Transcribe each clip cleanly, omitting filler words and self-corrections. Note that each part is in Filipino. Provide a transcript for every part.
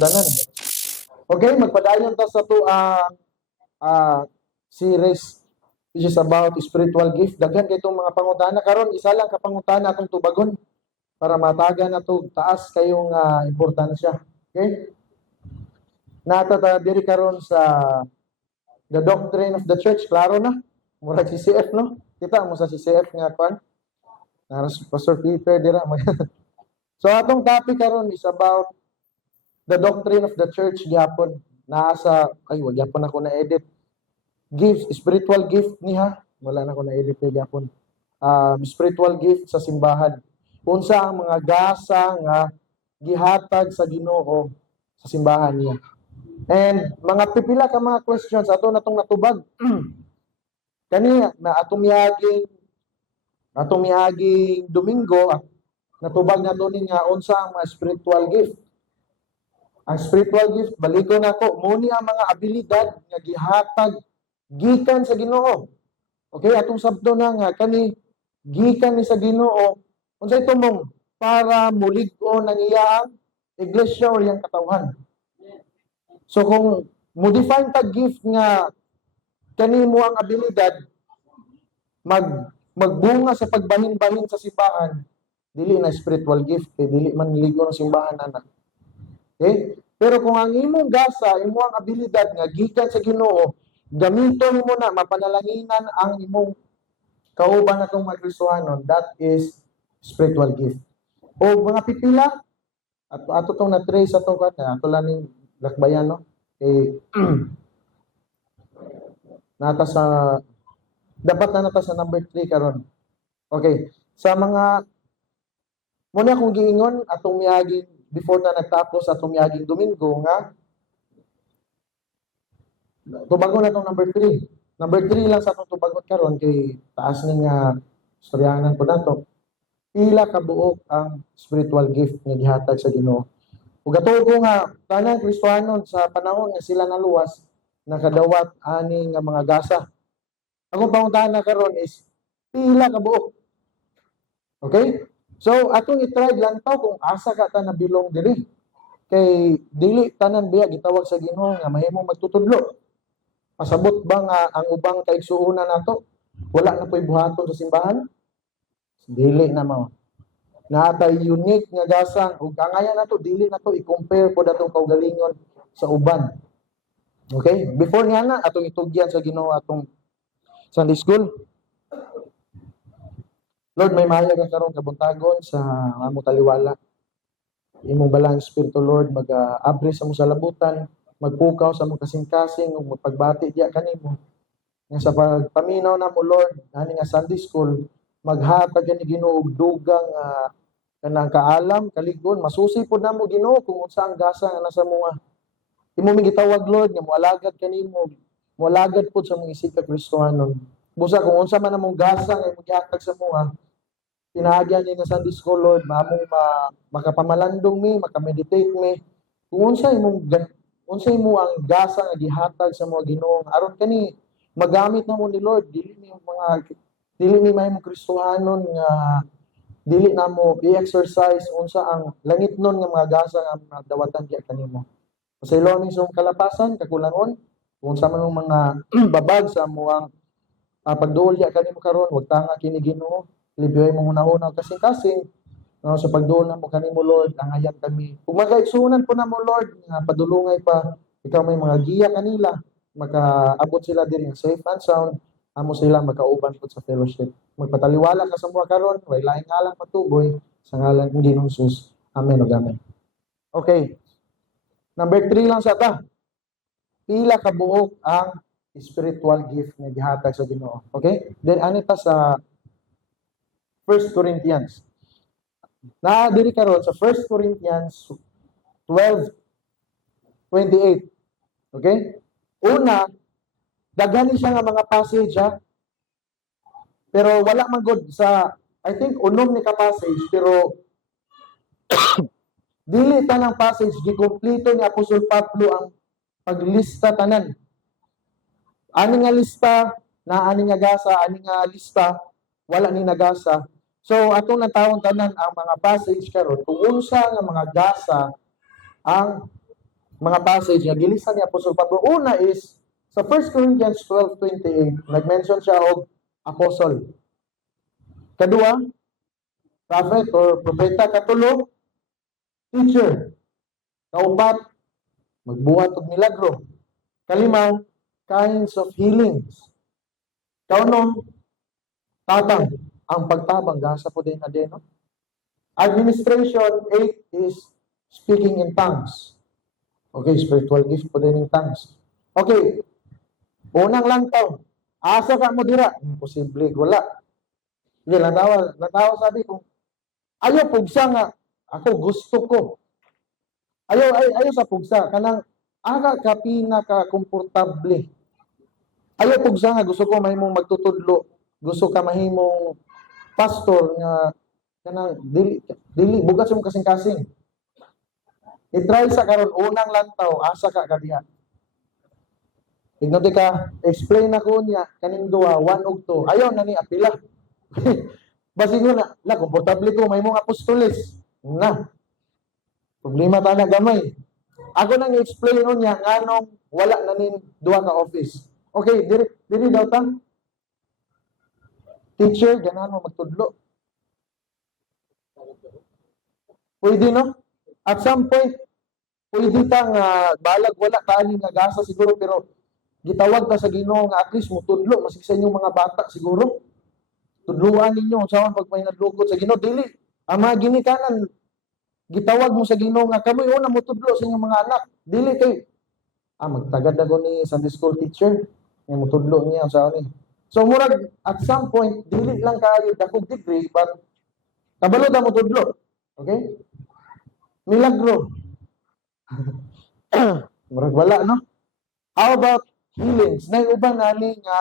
sugdanan. Okay, magpadayon ta sa to series which is about spiritual gift. Daghan kay itong mga pangutana karon, isa lang ka pangutana atong tubagon para matagan na to taas kayong importansya. Okay? Natata diri karon sa the doctrine of the church, klaro na. Mura si CF, no? Kita mo sa si CF nga kwan. Pastor Peter dira. So atong topic karon is about the doctrine of the church gyapon. Nasa wag gyapon ako na edit. Gifts, spiritual gift niya. Wala na ko na edit gyapon. Spiritual gift sa simbahan. Unsa ang mga gasa nga gihatag sa Ginoo sa simbahan niya. And mga pipila ka mga questions ato natong natubag. Kani na atong miaging Domingo natubag na ni nga unsa ang mga spiritual gift. Ang spiritual gift baligo nako muni ang mga abilidad nga gihatag gikan sa Ginoo. Okay, atong sabto na nga kani gikan ni sa Ginoo unsay tumong para mulig-on ang iyang iglesia o iyang katawhan. So kung mo-define tag gift nga kanimo ang abilidad magbunga sa pagbahin-bahin sa simbahan, dili na spiritual gift, dili man ligo ng simbahan ana. Okay? Pero kung ang imong gasa, imong abilidad nga gikan sa Ginoo, gamiton mo na mapanalanginan ang imong kauban atong mga Kristohanon, that is spiritual gift. O mga pipila ato tong na-trace ato kada ato lang ning lakbayan, no? Nata sa dapat na nata sa number 3 karon. Okay, sa mga muna akong giingon atong miaging before na nagtapos atong miaging Domingo nga tubagon na tong number 3. Number 3 lang sa atong tubagon karon kay taas ning storyanan po nato. Pila ka buok ang spiritual gift nga gihatag sa Ginoo. Ug atuo nga tanang Kristohanon sa panahon nga sila naluwas nakadawat ani nga mga gasa. Akong pangutana karon is pila ka buok. Okay? So atong i-try lang taw kung asa ka ta nabilong diri. Kay dili tanan biya gitawag sa Ginoo nga mahimong magtutudlo. Pasabot ba nga ang ubang kaigsuonan nato wala na po'y buhaton sa simbahan? Dili na mao. Natay unique nga gasang ug kangayan nato dili nato i-compare pod atong kaugalingon sa uban. Okay? Before niya na atong itugyan sa Ginoo atong Sunday school. Lord, may mahayag ka karon kabuntagon sa among taliwala. Imong balang espiritu Lord mag-abri sa mong salabutan, magpukaw sa mong kasing-kasing ug magpagbati diya kanimo. Nga sa pagpaminaw na mo Lord, ani nga Sunday school, maghatag ni Ginoo og dugang kanang kaalam, kaligon, masusi pod namo Ginoo kung unsa ang gasa nga nasa mga imo mi gitawag Lord nga moalagad kanimo, moalagad pod sa mga isig ka Kristohanon. Busa kung unsa man among gasa nga imong gihatag sa mga pinaagyan ni nga Sunday school Lord, maamong makapamalandong mi, makameditate mi. Kung unsa imo ang gasa nga gihatag sa mga Ginoo aron kani magamit namo ni Lord, dili ni mahimong Kristohanon nga dili namo i-exercise unsa ang langitnon nga mga gasa nga dawatan diya kanimo. Pasaylo ning sung kalapasan kakulangon kung sa man mga babag sa muang pagduol diya kanimo karon wag tanga kini Ginoo libyoy mo una-una kasing-kasing no, sa pagduol namo kanimo Lord angayan kami kung magaigsunan po namo Lord nga padulungay pa ikaw may mga giya kanila makaabot sila diri safe and sound amo sila magkauban po sa fellowship. Magpataliwala ka sa mga karon, way laing ngalan matuboy sa ngalan ng Ginoong Hesus. Amen ug amen. Okay. Number 3 lang sa ta. Pila ka buok ang spiritual gift nga gihatag sa Ginoo. Okay? Then ani ta sa 1 Corinthians. Na diri karon sa 1 Corinthians 12:28. Okay? Una, daghan siya nga mga passage pero wala man gud sa I think unom ni ka passage pero dili tanang passage gikumpleto ni Apostol Pablo ang paglista tanan. Ani nga lista na ani nga gasa, ani nga lista wala ni nagasa. So atong natawon tanan ang mga passage karon kung unsa nga mga gasa ang mga passage nga gilisan ni Apostol Pablo. Una is sa 1 Corinthians 12:28, nag-mention siya og apostle. Kadua, prophet or propeta. Katulo, teacher. Kaupat, magbuhat og milagro. Kalima, kinds of healings. Kaunom, tabang. Ang pagtabang, gasa po din na din, no? Administration, 8 is speaking in tongues. Okay, spiritual gift po din in tongues. Okay, unang lantaw, asa ka mo dira? Imposible, wala. Hindi, natawa sabi ko, ayaw pugsa nga, ako gusto ko. Ayaw sa pugsa, kanang aga ka pinaka-komportable. Ayaw pugsa nga, gusto ko mahimong magtutudlo, gusto ka mahimong pastor nga kanang dili bugat sa kasing-kasing. I-try sa karon unang lantaw, asa ka kadiha. Tignan ka, explain ako niya kaning duha 1 ug 2. Ayaw na ni apila. Basingon na komportable ko mahimong apostoles. Na. Problema ta na gamay. Ako nang i-explain niya nganong wala na nin duha ka office. Okay, diri daw ta. Teacher, ganahan mo magtudlo. Pwede, no? At some point, pwede ta nga balag wala kaani nga gasa siguro, pero gitawag ta sa Ginoo nga at least mo tudlo masig sa inyong mga bata siguro. Tudluan ninyo sa pag may nadlugod sa Ginoo, dili ama ginikanan gitawag mo sa Ginoo nga kamoy una mo tudlo sa inyong mga anak. Dili kay magtagad ako ni Sunday school teacher nga mo tudlo niya sa ani. So murag at some point dili lang kayo dakog degree but kabalo ta mo tudlo. Okay? Milagro. Murag wala, no? How about healings? Naiuban nani nga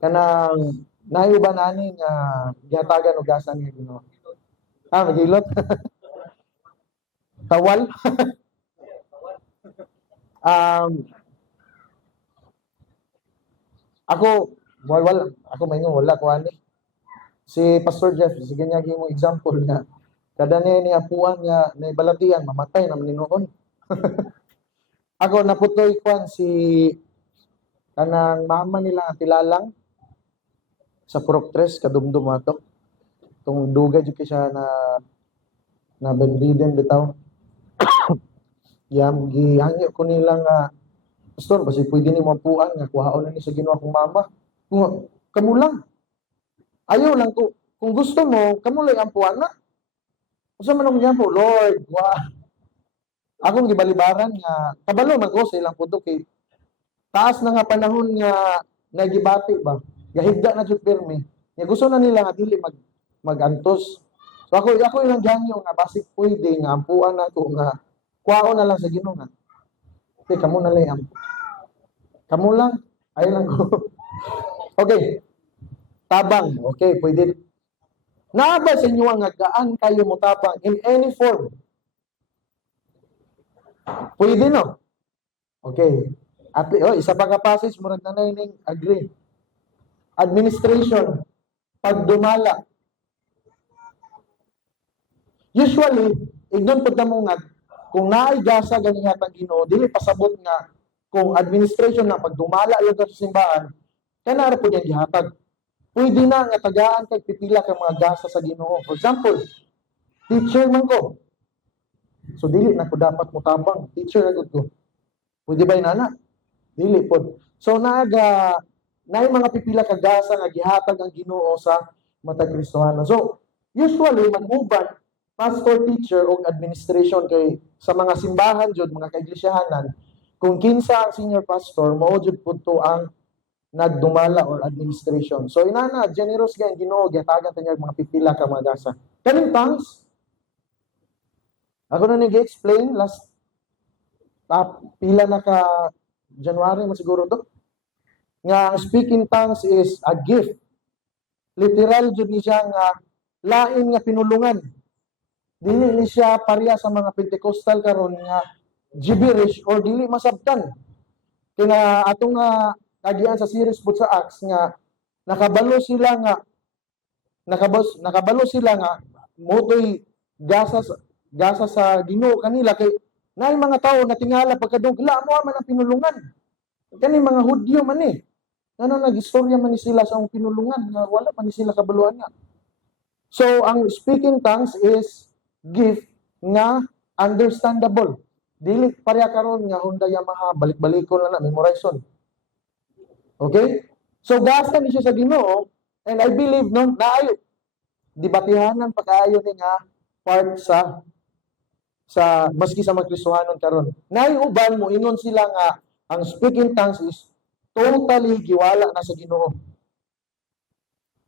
kanang naiuban nani nga gihatagan og gasan nga Ginoo. Magilot. Tawal. Ako maingon wala ko ani. Si Pastor Jeff, sige niya mo example nga kada ni apuan nga naibalatian mamatay na maninuon. Ako naputoy kwan si kanang mama nila ang tilalang sa Purok 3 kadumdum ato. Tung dugay jud siya na bedridden bitaw. Gihangyo ko nila nga pastor basi pwede ni mo apuan nga kuhaon na ni sa Ginoo akong mama. Kamo lang. Ayaw lang ko. Kung gusto mo, kamo lang ampuan na. Usa man niya po, Lord, akong gibalibaran nga kabalo man ko sa ilang punto kay taas na nga panahon nga nagibati ba. Gahigda na jud pirmi. Nga gusto na nila nga dili magantos. So ako ilang gangyo nga basig pwede nga ampuan ako nga kuhaon na lang sa Ginoo nga. Okay, kamo na lang. Kamo lang. Ay lang ko. Okay. Tabang. Okay, pwede. Naaba sa inyo nga gaan kayo mo tabang in any form. Pwede, no? Okay. At isa pa ka passage mo rin ning agree. Administration. Pagdumala. Usually, ignon po na mo nga, kung naay gasa ganihat ang Ginoo, dili pasabot nga kung administration na pagdumala yung sa simbahan, kanara po niya gihatag. Pwede na nga tagaan kay pipila ka mga gasa sa Ginoo. For example, teacher man ko. So dili na ko dapat mo tabang. Teacher na ko. Pwede ba inana? Dili po. So naay mga pipila ka gasa nga gihatag ang Ginoo sa matag Kristohanon. So usually mag-uban pastor, teacher o administration kay sa mga simbahan jud mga kaiglesiyahanan kung kinsa ang senior pastor mao jud pudto ang nagdumala or administration. So inana generous gay Ginoo gihatagan tanyag mga pipila ka mga gasa. Kaning tongues ako na nag-explain last pila na ka January mo siguro to nga speaking tongues is a gift. Literal jud ni siya nga lain nga pinulungan. Dili ni siya pareha sa mga Pentecostal karon nga gibberish or dili masabtan. Kaya atong kagian sa series po sa Acts nga nakabalo sila nga motoy gasa sa Ginoo kanila kay Na yung mga tao na tingala pagkadong, ila mo man ang pinulungan. Kani mga Hudyo man eh. Ano nag-istorya man ni sila sa akong pinulungan, nga wala man ni sila kabaluan nga. So, ang speaking tongues is gift nga understandable. Dili pareha karon nga Honda Yamaha, balik-balikon na memorization. Okay? So, gasta ni siya sa Ginoo, and I believe no, naayo dibatihanan pa kaayo ni nga part sa maski sa mga Kristohanon karon. Nay uban mo ingon sila nga ang speaking tongues is totally giwala na sa Ginoo.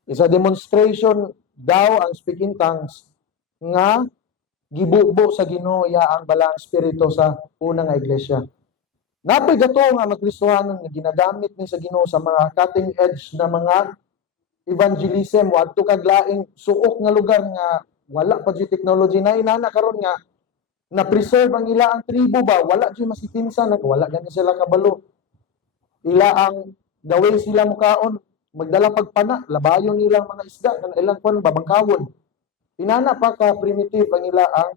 Is a demonstration daw ang speaking tongues nga gibubo sa Ginoo ya ang balang espiritu sa unang nga iglesia. Napay gato nga mga Kristohanon nga ginagamit ni sa Ginoo sa mga cutting edge na mga evangelism o adto kag laing suok nga lugar nga wala pa di technology na inana karon nga na preserve ang ilaang tribo ba wala di masitinsan wala gani sila kabalo ila ang the way sila mukaon magdala pagpana labayon nilang mga isda kan ilang kon babangkawon inana pa ka primitive ang ilaang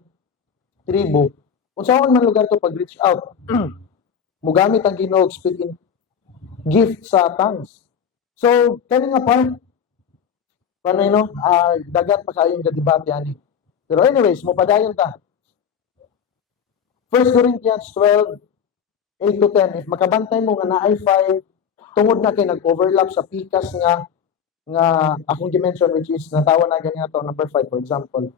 tribo unsaon man lugar to pag reach out mugamit ang Ginoo speaking gift sa tongues so kani nga part panay no dagat pa kayong kadibate ani pero anyways mo padayon ta 1 Corinthians 12 8 to 10 if makabantay mo nga naay 5 tungod na kay nag-overlap sa pikas nga akong dimension which is natawa na gani ato number 5 for example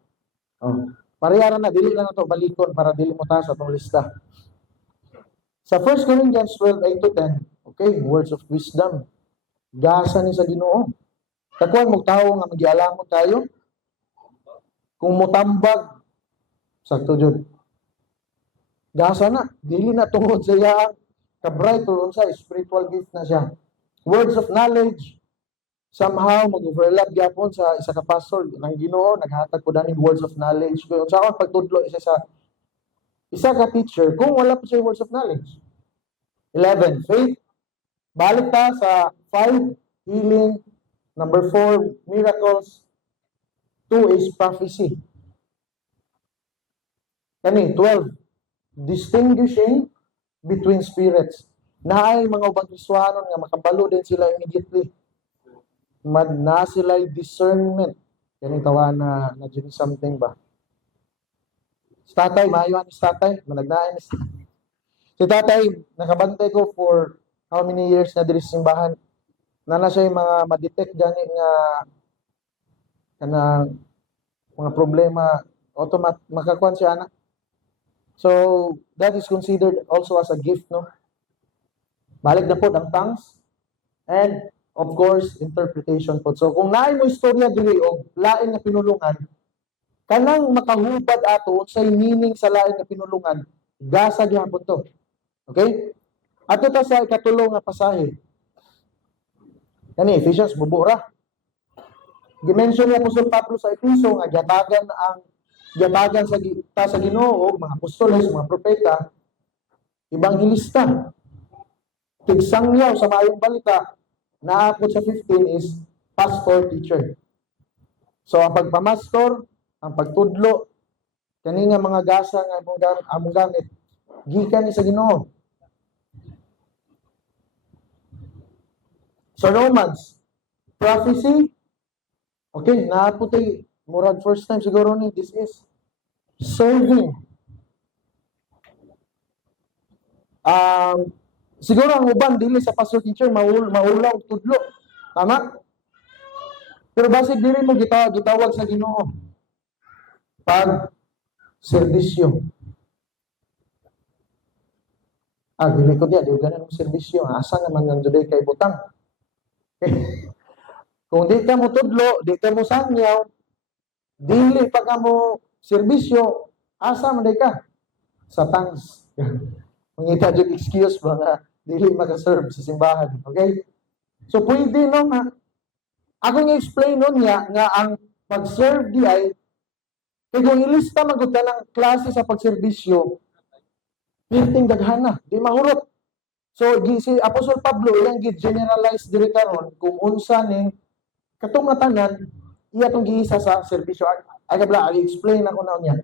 parehara na dili na nato balikon para dili mo ta sa tong lista sa 1 Corinthians 12 8 to 10 okay words of wisdom gasa ni sa Ginoo kakuan mo tawo nga magialamon tayo kung mutambag sakto jud gasa na dili na tungod sa iya ka-bright or unsa spiritual gift na siya words of knowledge somehow mag-overlap gyapon sa isa ka pastor ng Ginoo naghatag ko daning words of knowledge kung unsaon pagtudlo isa ka teacher kung wala pa siya words of knowledge 11 faith balik ta sa 5 healing number 4 miracles 2 is prophecy kani 12 distinguishing between spirits naay mga ubang Kristohanon nga makabalo din sila immediately na sila discernment kani tawa na something ba sa tatay maayo ani sa tatay managnaay ni si tatay nakabantay ko for how many years na diri sa simbahan na siya yung mga ma-detect gani nga kanang mga problema makakuan siya ana so that is considered also as a gift no balik na po ang tongues and of course interpretation po so kung naay mo istorya diri og lain nga pinulungan kanang makahubad ato sa meaning sa lain nga pinulungan gasa gyapon to okay ato ta sa ikatulo nga pasahe kani Ephesians bubura dimension ni Apostol Pablo sa Efeso nga gyatagan sa Ginoo mga apostoles mga propeta ebanghelista tigsangyaw sa maayong balita naapot sa 15 is pastor teacher so ang pagpamastor ang pagtudlo kani nga mga gasa nga among gamit gikan ni sa Ginoo sa Romans, prophecy, okay, naaputay, murag first time siguro ni, this is serving. Siguro ang uban, dili sa pastor teacher, maulaw, tudlo. Tama? Pero basig dili mo gitawag sa Ginoo. Pag serbisyo. Dili ko diya, di ganun ang serbisyo. Asa naman ng juday kay butang. Kung di ka mo tudlo, di ka mo sangyaw, dili pa ka mo serbisyo, asa man ka? Sa tongues. Mangita yung excuse ba nga, dili makaserve sa simbahan. Okay? So, pwede no nga. Ako nga explain nun nga ang pag-serve di ay, kaya kung ilista magod ng klase sa pagserbisyo, pirting daghana, di mahurot. So si Apostol Pablo iyang gi-generalize diri karon kung unsa ning katong tanan iya tong giisa sa serbisyo. Ay kabla i-explain ako na niya.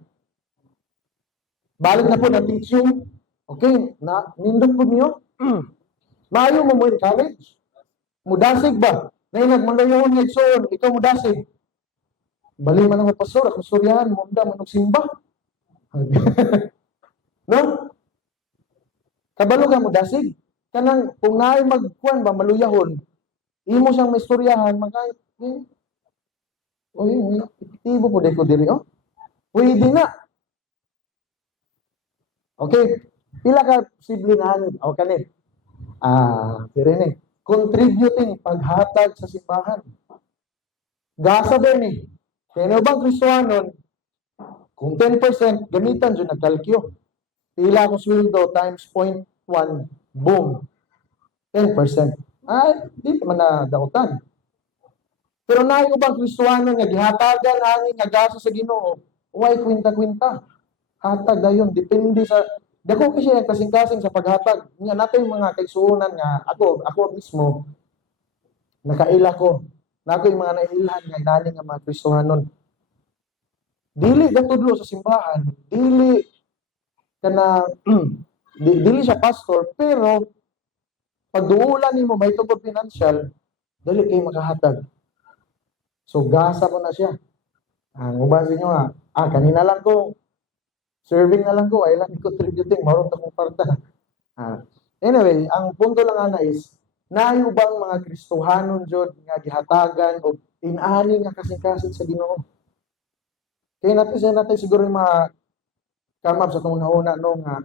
Balik na po na teaching. Okay, na nindot po niyo. Maayo mo mo in college. Mudasig ba? Nay nagmandayon nga igsoon, ikaw mudasig. Bali man ang pastor, ako suryahan mo da manog simba. No? Kabalo ka mudasig. Kanang kung naay magkuan ba maluyahon, imo siyang maistoryahan magay. Oy, epektibo po ko diri oh. Pwede na. Okay, pila ka siblinahan o kanit. Dire ni. Contributing paghatag sa simbahan. Gasa din ni. Kaya bang Kristohanon, kung 10%, gamitan dyan nagkalkyo. Pila akong sweldo times 0.1, boom, 10%. Ay, di naman na dautan. Pero naay ubang Kristohanon nga gihatagan ani nga gasa sa Ginoo, way kwinta-kwinta. Hatag dayon depende sa dako kasi ang kasing-kasing sa paghatag. Nya natin mga kaigsuonan nga ako mismo nakaila ko. Nako yung mga nailhan nga inani nga mga Kristohanon. Dili datudlo sa simbahan, dili kana dili siya pastor, pero pagduulan nimo may tugod financial, dili kay makahatag. So gasa ko na siya. Ang uban niyo nga, kanina lang ko serving na lang ko, ay lang contributing, maroon akong parta. Anyway, ang punto lang ana is, naay ubang mga Kristohanon jud nga gihatagan o inani nga kasing-kasing sa Ginoo. Kaya natin siguro yung mga come up sa itong nauna no nga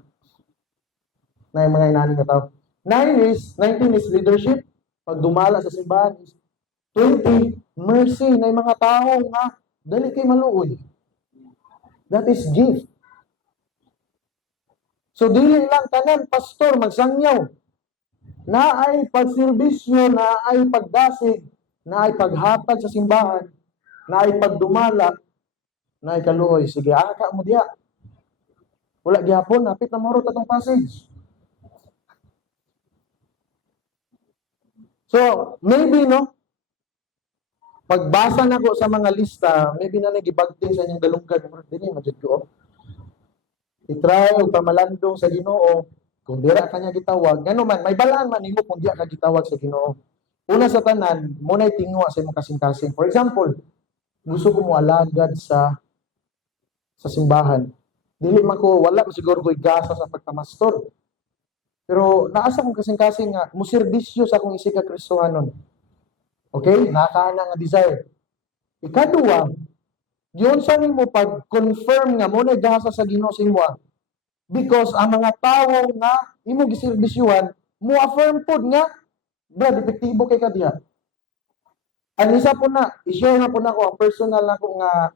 na yung mga inani nga tao. 19 is leadership. Pag dumala sa simbahan is 20, mercy na yung mga tao nga dali kay maluoy. That is gift. So dili lang tanan pastor magsangyaw. Na ay pagserbisyo, na ay pagdasig, na ay paghatag sa simbahan, na ay pagdumala, na ay kaluoy. Sige, aka mo diya. Wala gihapon, napit na marot atong passage. So, maybe no, pagbasa nako sa mga lista, maybe na nagibagting sa inyong galunggan, dili majud ko. I-try og pamalandong sa Ginoo. Kung dira kanya gitawag, ngano man may balaan man nimo kung diya ka gitawag sa Ginoo. Una sa tanan, mo nay tingwa sa imong kasing-kasing. For example, gusto ko mo alagad sa simbahan. Dili man ko wala siguro ko igasa sa pagpamastor. Pero naasa kong kasing-kasing nga mo serbisyo sa akong isig ka Kristohanon. Okay? Nakakaana nga desire. Ikaduwa, yun sa nimo pag-confirm nga mo na gasa sa Ginoo sa imo. Because ang mga tao nga imo giserbisyuhan, mo affirm pod nga brad epektibo kay kadiya. Ang isa po na, i-share na po na ko ang personal na ko nga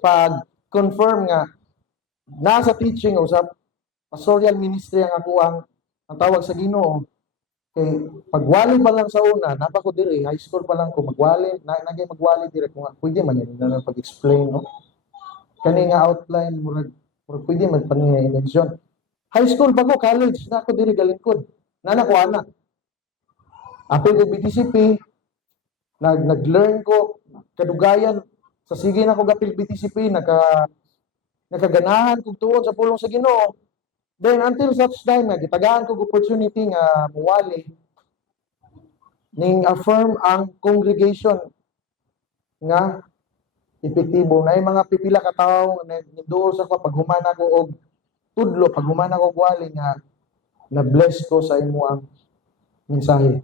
pag-confirm nga nasa teaching o sa pastoral ministry ang ako ang tawag sa Ginoo. Kay pagwali pa lang sa una, napa ko diri, high school pa lang ko magwali, nagay magwali dire ko nga pwede man yun na pag-explain no. Kani nga outline murag pwede man pang-mention. High school pa ko, college na ako diri galingkod. Nana ko ana. Apil ko BTCP, nag-learn ko kadugayan sa sige na ko gapil BTCP, nakaganahan kog tuon sa pulong sa Ginoo. Then until such time nga gitagaan ko opportunity nga muwali ning affirm ang congregation nga epektibo na yung mga pipila ka tawo nandoon sa paghumana ko og tudlo paghumana ko wali nga na bless ko sa imo ang mensahe.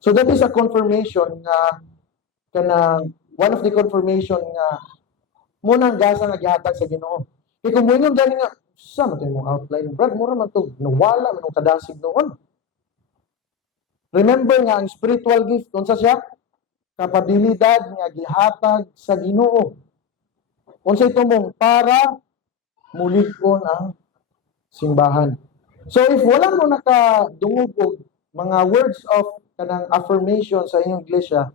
So that is a confirmation nga kanang one of the confirmation nga mo nang gasa nga gihatag sa Ginoo. Kay kung mo gani nga sa man mo outline brad mura man to nawala man kadasig noon. Remember nga ang spiritual gift unsa siya? Kapabilidad nga gihatag sa Ginoo. Unsay tumong para mulig-on ang simbahan. So if wala mo nakadungog og mga words of kanang affirmation sa inyong iglesia,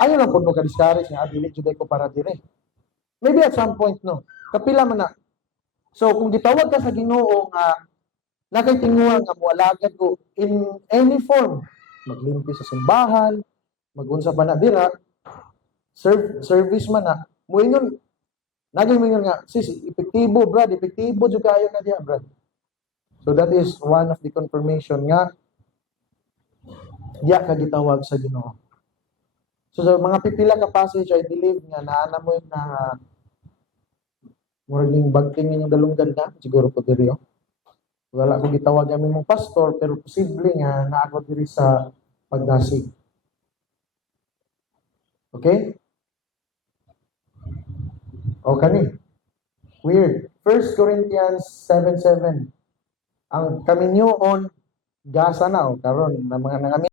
ayo lang pud mo ka-discourage nga dili jud ko para dire. Maybe at some point no. Kapila man na. So kung gitawag ka sa Ginoo nga nakaitinguhan nga moalagad ko in any form, maglimpi sa simbahan, magunsa pa na dira, service man na, muingon, Naging mingon nga, sis, epektibo, brad, epektibo jud kayo na diya, brad. So that is one of the confirmation nga diya ka gitawag sa Ginoo. So sa mga pipila ka passage, I believe nga naana mo na morning bagking inyong dalunggan na, siguro po diri. Wala ko gitawag kami mong pastor, pero posible nga na ako diri sa pagdasig. Okay? O kani. Weird. 1 Corinthians 7:7. Ang kaminyoon gasa na o karon na mga